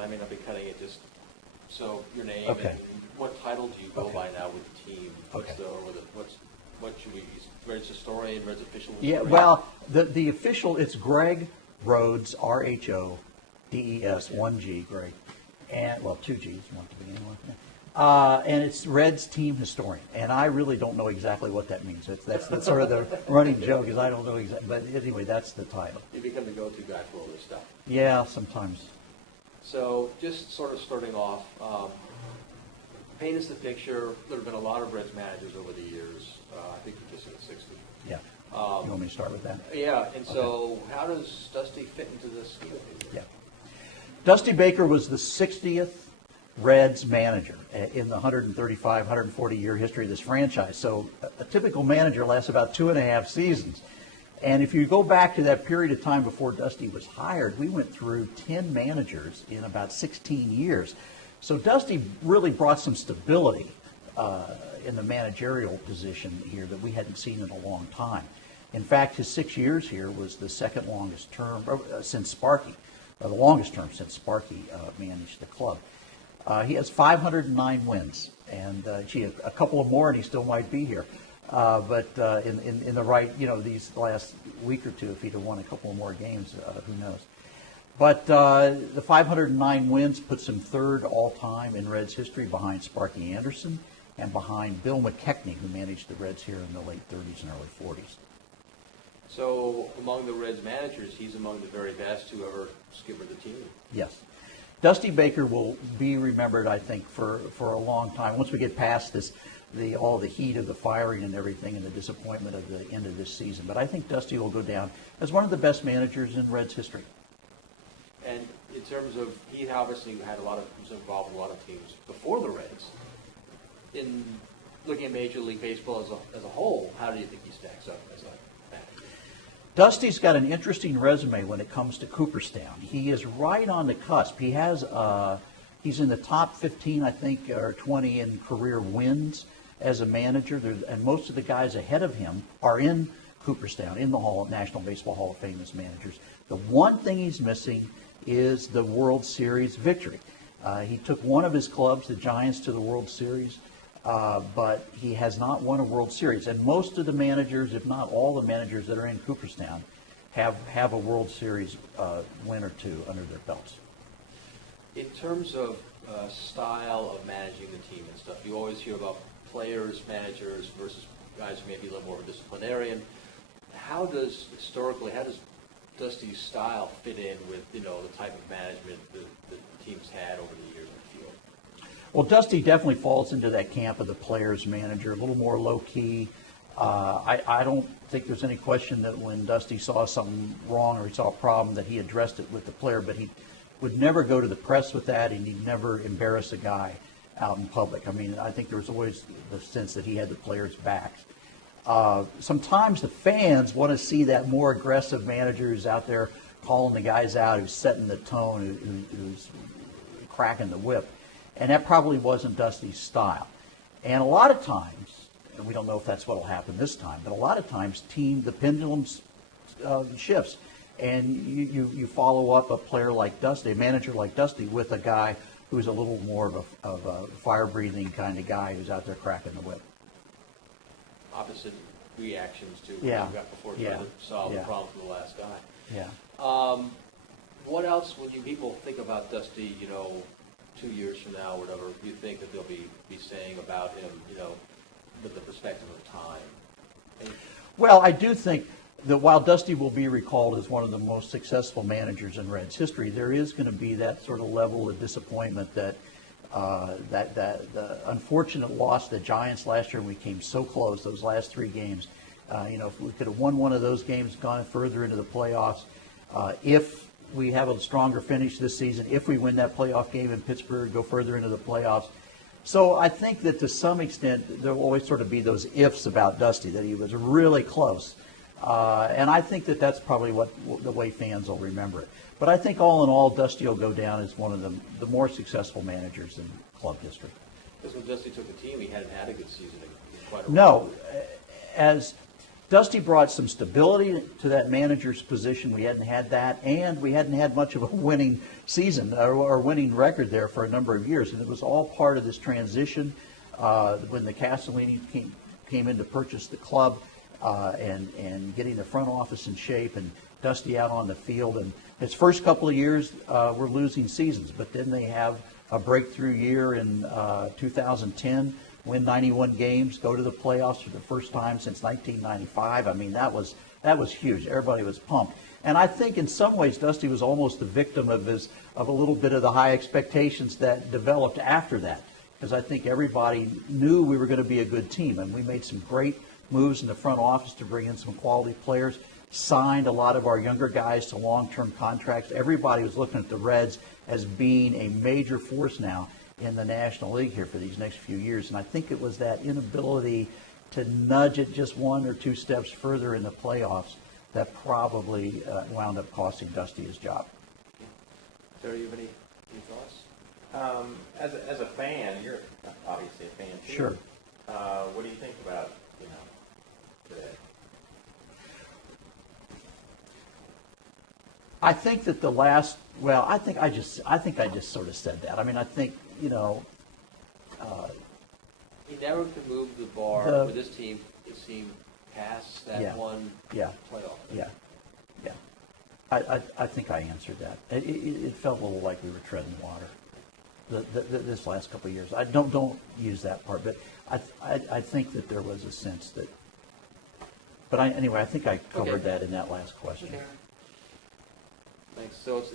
I may not be cutting it, just so your name Okay. and what title do you go Okay. by now with the team? Okay. What should we use? Reds historian, Reds official? Yeah, historian? well, the official, it's Greg Rhodes, Rhodes, 1G, Greg. And, well, 2Gs, one at the beginning, one at the end. And it's Reds team historian. And I really don't know exactly what that means. That's sort of the running joke, is I don't know exactly. But anyway, that's the title. You become the go-to guy for all this stuff. Yeah, sometimes. So just sort of starting off, paint us the picture. There have been a lot of Reds managers over the years. I think you're just in the 60s. Yeah. You want me to start with that? Yeah, and so how does Dusty fit into this scheme? Yeah. Dusty Baker was the 60th Reds manager in the 135, 140-year history of this franchise. So a typical manager lasts about 2.5 seasons. And if you go back to that period of time before Dusty was hired, we went through 10 managers in about 16 years. So Dusty really brought some stability in the managerial position here that we hadn't seen in a long time. In fact, his 6 years here was the second longest term since Sparky, the longest term since Sparky managed the club. He has 509 wins, and gee, a couple of more and he still might be here. But in the right, these last week or two, if he'd have won a couple of more games, who knows. But the 509 wins puts him third all-time in Reds history behind Sparky Anderson and behind Bill McKechnie, who managed the Reds here in the late 30s and early 40s. So among the Reds managers, he's among the very best who ever skippered the team. Yes. Dusty Baker will be remembered, I think, for a long time. Once we get past this, all the heat of the firing and everything and the disappointment of the end of this season. But I think Dusty will go down as one of the best managers in Reds history. And in terms of, he obviously was involved in a lot of teams before the Reds. In looking at Major League Baseball as a whole, how do you think he stacks up as a manager? Dusty's got an interesting resume when it comes to Cooperstown. He is right on the cusp. He has he's in the top 15, I think, or 20 in career wins as a manager. And most of the guys ahead of him are in Cooperstown, in the National Baseball Hall of Fame as managers. The one thing he's missing is the World Series victory. He took one of his clubs, the Giants, to the World Series, but he has not won a World Series. And most of the managers, if not all the managers that are in Cooperstown, have a World Series win or two under their belts. In terms of style of managing the team and stuff, you always hear about players, managers versus guys who may be a little more of a disciplinarian. How does Dusty's style fit in with the type of management the team's had over the years in the field? Well, Dusty definitely falls into that camp of the player's manager, a little more low-key. I don't think there's any question that when Dusty saw something wrong or he saw a problem that he addressed it with the player, but he would never go to the press with that, and he'd never embarrass a guy out in public. I mean, I think there was always the sense that he had the players' backs. Sometimes the fans want to see that more aggressive manager who's out there calling the guys out, who's setting the tone, who's cracking the whip. And that probably wasn't Dusty's style. And a lot of times, and we don't know if that's what will happen this time, but a lot of times the pendulum shifts. And you follow up a player like Dusty, a manager like Dusty, with a guy who's a little more of a fire-breathing kind of guy who's out there cracking the whip. Opposite reactions to what Yeah. you got before trying to solve the problem for the last guy. Yeah. What else, when people think about Dusty, 2 years from now or whatever, do you think that they'll be saying about him, with the perspective of time? Well, I do think that while Dusty will be recalled as one of the most successful managers in Reds history, there is going to be that sort of level of disappointment that the unfortunate loss of the Giants last year, when we came so close, those last 3 games. If we could have won one of those games, gone further into the playoffs, if we have a stronger finish this season, if we win that playoff game in Pittsburgh, go further into the playoffs. So I think that to some extent there will always sort of be those ifs about Dusty, that he was really close. And I think that that's probably the way fans will remember it. But I think all in all, Dusty will go down as one of the more successful managers in club history. Because when Dusty took the team, he hadn't had a good season in quite a while. No, as Dusty brought some stability to that manager's position. We hadn't had that, and we hadn't had much of a winning season or winning record there for a number of years. And it was all part of this transition when the Castellini came in to purchase the club and getting the front office in shape and Dusty out on the field. And his first couple of years were losing seasons, but then they have a breakthrough year in 2010. Win 91 games, go to the playoffs for the first time since 1995. I mean, that was huge. Everybody was pumped. And I think in some ways Dusty was almost the victim of a little bit of the high expectations that developed after that. Because I think everybody knew we were going to be a good team. And we made some great moves in the front office to bring in some quality players, signed a lot of our younger guys to long-term contracts. Everybody was looking at the Reds as being a major force now in the National League here for these next few years. And I think it was that inability to nudge it just one or two steps further in the playoffs that probably wound up costing Dusty his job. Terry, you have any thoughts? As a fan, you're obviously a fan too. Sure. What do you think about, today? I think that I think I just sort of said that. I mean, I think, He never could move the bar for this team, it seemed, past that one playoff. Yeah. I think I answered that. It felt a little like we were treading water. This last couple of years. I don't use that part, but I think that there was a sense that. But anyway, I think I covered that in that last question. Okay. Thanks. So it's